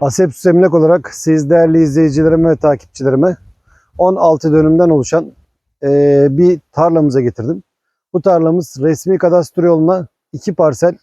Asepsus Emlak olarak siz değerli izleyicilerime ve takipçilerime 16 dönümden oluşan eee, bir tarlamıza getirdim. Bu tarlamız resmi kadastro yoluna iki parsel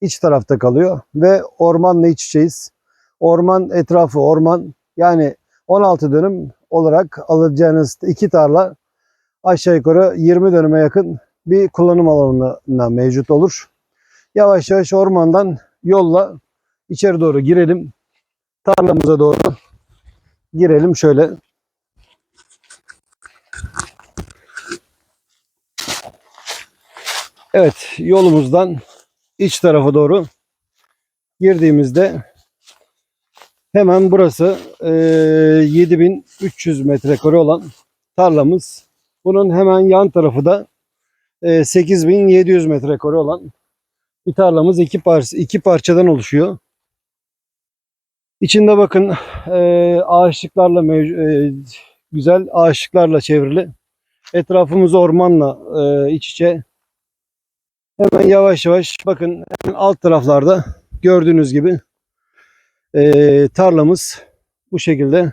iç tarafta kalıyor ve ormanla iç içeyiz. Orman etrafı orman yani 16 dönüm olarak alacağınız iki tarla aşağı yukarı 20 dönüme yakın bir kullanım alanına mevcut olur. Yavaş yavaş ormandan yolla içeri doğru girelim. Tarlamıza doğru girelim şöyle. Evet yolumuzdan iç tarafa doğru girdiğimizde hemen burası eee, 7300 metrekare olan tarlamız. Bunun hemen yan tarafı da eee, 8700 metrekare olan bir tarlamız iki, par iki parçadan oluşuyor. İçinde bakın eee ağaçlıklarla eee, güzel ağaçlıklarla çevrili. Etrafımız ormanla eee, iç içe. Hemen yavaş yavaş bakın hemen alt taraflarda gördüğünüz gibi eee, tarlamız bu şekilde.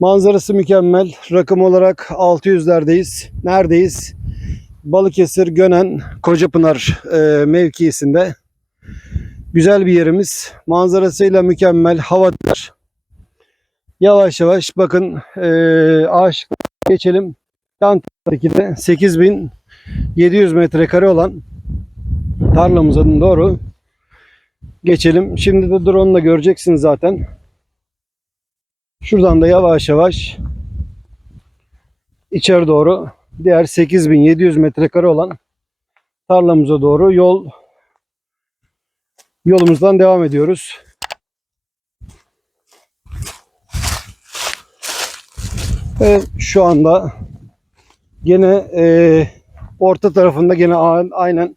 Manzarası mükemmel. Rakım olarak 600'lerdeyiz. Neredeyiz? Balıkesir, Gönen, Kocapınar eee mevkiisinde. Güzel bir yerimiz. Manzarasıyla mükemmel. Hava dar. Yavaş yavaş bakın eee ağaçlıklara geçelim. Yan taraftaki de 8700 metrekare olan tarlamızın doğru geçelim. Şimdi de drone göreceksiniz zaten. Şuradan da yavaş yavaş içeri doğru diğer 8700 metrekare olan tarlamıza doğru yol yolumuzdan devam ediyoruz. Ve şu anda gene eee, orta tarafında gene aynen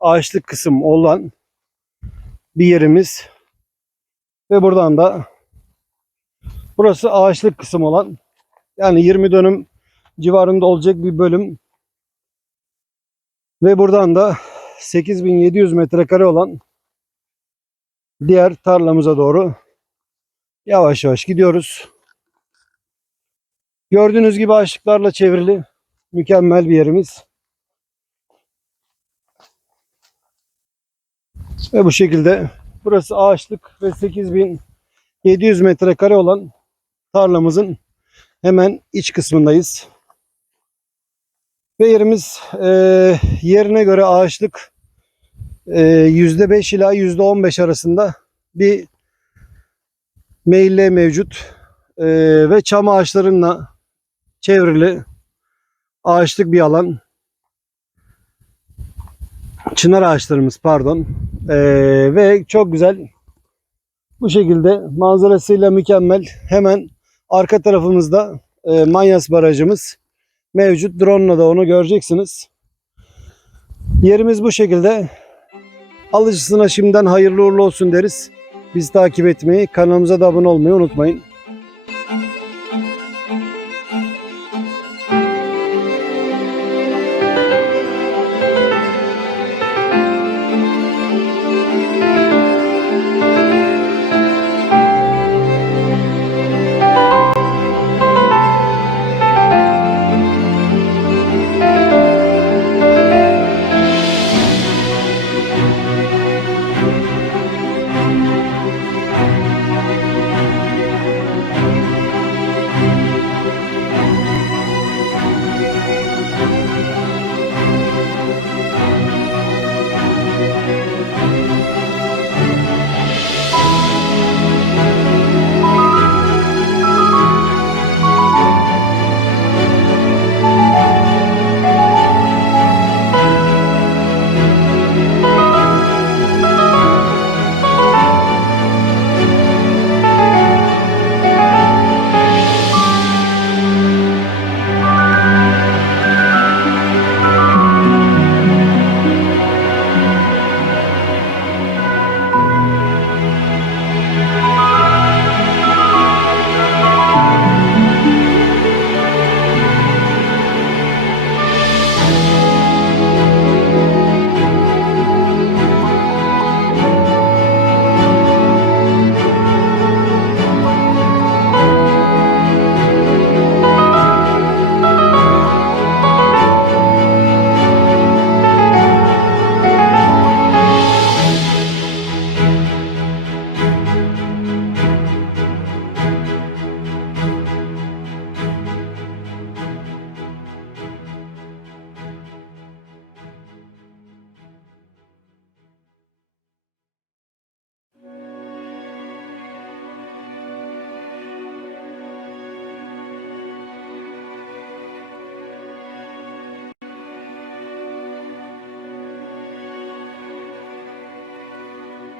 ağaçlık kısım olan bir yerimiz. Ve buradan da burası ağaçlık kısım olan yani 20 dönüm civarında olacak bir bölüm. Ve buradan da 8700 metrekare olan diğer tarlamıza doğru yavaş yavaş gidiyoruz. Gördüğünüz gibi ağaçlıklarla çevrili mükemmel bir yerimiz. Ve bu şekilde burası ağaçlık ve 8700 metrekare olan tarlamızın hemen iç kısmındayız. Ve yerimiz eee, yerine göre ağaçlık %5 ila %15 arasında bir meyille mevcut Eee, ve çam ağaçlarıyla çevrili ağaçlık bir alan. Çınar ağaçlarımız pardon. Eee, ve çok güzel bu şekilde manzarasıyla mükemmel. Hemen arka tarafımızda eee, Manyas Barajımız mevcut. Drone ile de onu göreceksiniz. Yerimiz bu şekilde. Alıcısına şimdiden hayırlı uğurlu olsun deriz. Bizi takip etmeyi, kanalımıza da abone olmayı unutmayın.